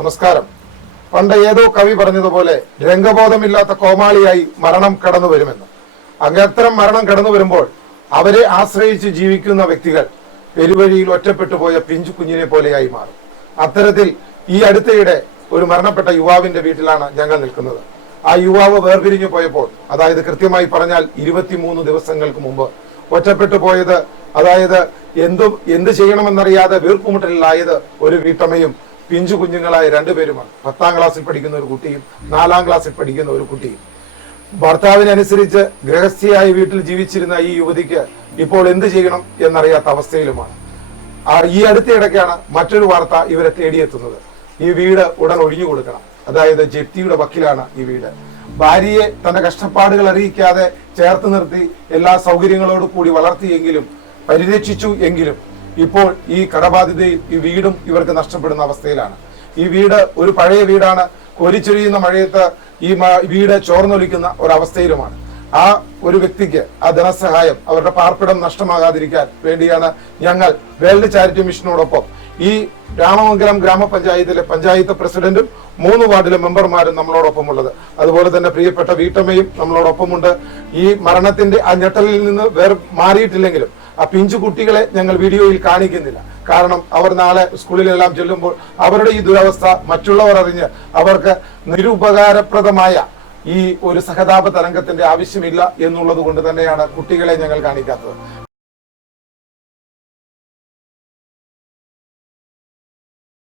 നമസ്കാരം. പണ്ട് ഏതോ കവി പറഞ്ഞതുപോലെ രംഗബോധമില്ലാത്ത കോമാളിയായി മരണം കടന്നു വരുമെന്ന്. അങ്ങത്തരം മരണം കടന്നു വരുമ്പോൾ അവരെ ആശ്രയിച്ച് ജീവിക്കുന്ന വ്യക്തികൾ പെരുവഴിയിൽ ഒറ്റപ്പെട്ടു പോയ പിഞ്ചു കുഞ്ഞിനെ പോലെയായി മാറും. അത്തരത്തിൽ ഈ അടുത്തയിടെ ഒരു മരണപ്പെട്ട യുവാവിന്റെ വീട്ടിലാണ് ഞങ്ങൾ നിൽക്കുന്നത്. ആ യുവാവ് വേർപിരിഞ്ഞു പോയപ്പോൾ, അതായത് കൃത്യമായി പറഞ്ഞാൽ 23 ദിവസങ്ങൾക്ക് മുമ്പ് ഒറ്റപ്പെട്ടു പോയത്, അതായത് എന്ത് ചെയ്യണമെന്നറിയാതെ വീർപ്പുമുട്ടലിലായത് ഒരു വീട്ടമ്മയും പിഞ്ചു കുഞ്ഞുങ്ങളായ രണ്ടുപേരുമാണ്. 10ാം ക്ലാസ്സിൽ പഠിക്കുന്ന ഒരു കുട്ടിയും 4ാം ക്ലാസ്സിൽ പഠിക്കുന്ന ഒരു കുട്ടിയും. ഭർത്താവിനനുസരിച്ച് ഗൃഹസ്ഥയായി വീട്ടിൽ ജീവിച്ചിരുന്ന ഈ യുവതിക്ക് ഇപ്പോൾ എന്ത് ചെയ്യണം എന്നറിയാത്ത അവസ്ഥയിലുമാണ്. ഈ അടുത്തിടയ്ക്കാണ് മറ്റൊരു വാർത്ത ഇവരെ തേടിയെത്തുന്നത്. ഈ വീട് ഉടൻ ഒഴിഞ്ഞു കൊടുക്കണം, അതായത് ജപ്തിയുടെ വക്കിലാണ് ഈ വീട്. ഭാര്യയെ തന്റെ കഷ്ടപ്പാടുകൾ അറിയിക്കാതെ ചേർത്ത് നിർത്തി എല്ലാ സൗകര്യങ്ങളോട് കൂടി വളർത്തിയെങ്കിലും പരിരക്ഷിച്ചു എങ്കിലും ഇപ്പോൾ ഈ കടബാധിതയിൽ ഈ വീടും ഇവർക്ക് നഷ്ടപ്പെടുന്ന അവസ്ഥയിലാണ്. ഈ വീട് ഒരു പഴയ വീടാണ്. കോരിച്ചൊരിയുന്ന മഴയത്ത് ഈ വീട് ചോർന്നൊലിക്കുന്ന ഒരവസ്ഥയിലുമാണ്. ആ ഒരു വ്യക്തിക്ക് ആ ധനസഹായം, അവരുടെ പാർപ്പിടം നഷ്ടമാകാതിരിക്കാൻ വേണ്ടിയാണ് ഞങ്ങൾ വേൾഡ് ചാരിറ്റി മിഷനോടൊപ്പം ഈ രാമമംഗലം ഗ്രാമപഞ്ചായത്തിലെ പഞ്ചായത്ത് പ്രസിഡന്റും 3 വാർഡിലെ മെമ്പർമാരും നമ്മളോടൊപ്പം ഉള്ളത്. അതുപോലെ തന്നെ പ്രിയപ്പെട്ട വീട്ടമ്മയും നമ്മളോടൊപ്പമുണ്ട്. ഈ മരണത്തിന്റെ ആ ഞെട്ടലിൽ നിന്ന് മാറിയിട്ടില്ലെങ്കിലും ആ പിഞ്ചു കുട്ടികളെ ഞങ്ങൾ വീഡിയോയിൽ കാണിക്കുന്നില്ല. കാരണം അവർ നാളെ സ്കൂളിലെല്ലാം ചെല്ലുമ്പോൾ അവരുടെ ഈ ദുരവസ്ഥ മറ്റുള്ളവർ അറിഞ്ഞ് അവർക്ക് നിരുപകാരപ്രദമായ ഈ ഒരു സഹതാപ തരംഗത്തിന്റെ ആവശ്യമില്ല എന്നുള്ളത് കൊണ്ട് തന്നെയാണ് കുട്ടികളെ ഞങ്ങൾ കാണിക്കാത്തത്.